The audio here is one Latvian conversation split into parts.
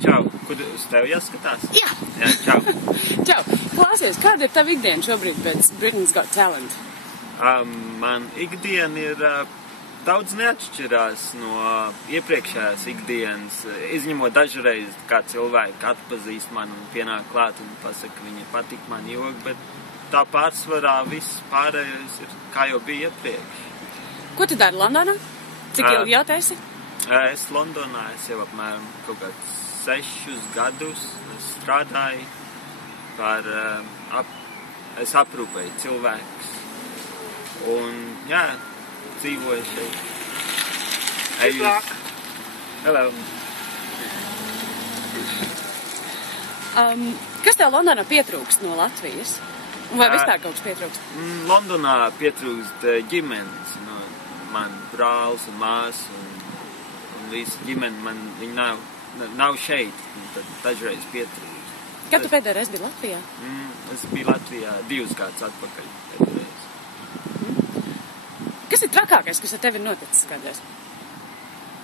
Čau, kur uz tevi jāskatās? Jā. Jā, čau. Čau. Klausies, kāda ir tava ikdiena šobrīd pēc Britain's Got Talent? Man ikdiena ir daudz neatšķirās no iepriekšējās ikdienas, izņemot dažreiz, kā cilvēki atpazīst mani un pienāk klāt un pasaka, ka viņi patīk man jogi, bet tā pārsvarā viss pārējais ir kā jau bija iepriekš. Ko tu dari Londonā? Cik ilgi jau te esi? Es Londonā jau apmēram kaut kāds 6 gadus strādāju par, es aprūpēju cilvēkus un, jā, dzīvoju šeit. Hello. Kas tev Londonā pietrūkst no Latvijas? Un vai vispār kaut kas pietrūkst? Londonā pietrūkst ģimenes, man brālis un māsa un visa ģimene, viņi nav šeit, tad dažreiz pietrūkst. Kad tu pēdējā reiz biji Latvijā? Es biju Latvijā 2 gadus atpakaļ pēdējais. Kas ir trakākais, kas ar tevi ir noticis kādreiz?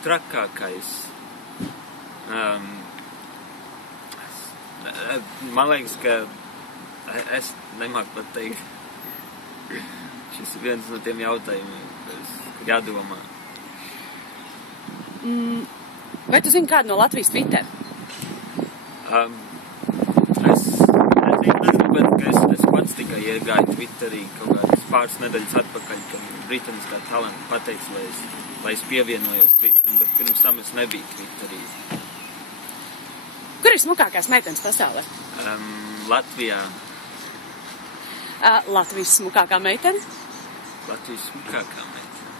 Trakākais? Man liekas, ka es nemāku pat teikt. Šis ir viens no tiem jautājumiem, kur jādomā. Vai tu zini kādu no Latvijas Twitter? Es nezinu, bet es pats tikai iegāju Twitterī kaut kādas pāris nedēļas atpakaļ, kad Britain's Got Talent pateica, lai es pievienojos Twitterim, bet pirms tam es nebiju Twitterī. Kur ir smukākās meitenes pasaulē? Latvijā. Latvijas smukākā meitene? Latvijas smukākā meitene.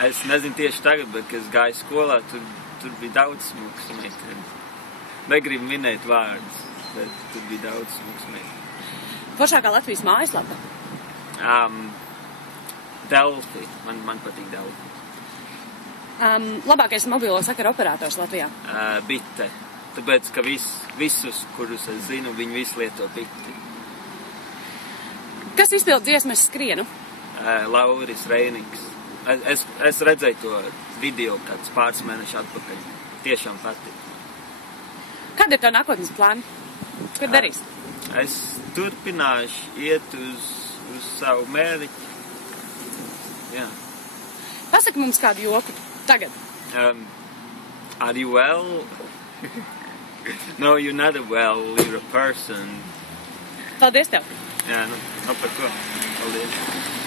Es nezinu tieši tagad, bet, kad es gāju skolā, tur bija daudz smukas meitenes. Negribu minēt vārdus, bet tur bija daudz smukas meitenes. Foršākā Latvijas mājaslapa? Delfi. Man patīk Delfi. Labākais mobilo sakaru operators Latvijā? Bite. Tāpēc, ka visus, kurus es zinu, viņi visi lieto Biti. Kas izpild dziesmas Skrienu? Lauris Reiniks. Es redzēju to video kāds pāris mēneši atpakaļ. Tiešām patīk. Kāda ir tā nākotnes plāna? Ko darīs? Es turpināšu iet uz savu mērķi. Jā. Pasaki mums kādu joku tagad. Are you well? No, you're not well. You're a person. Paldies tev. Jā, par ko? Paldies.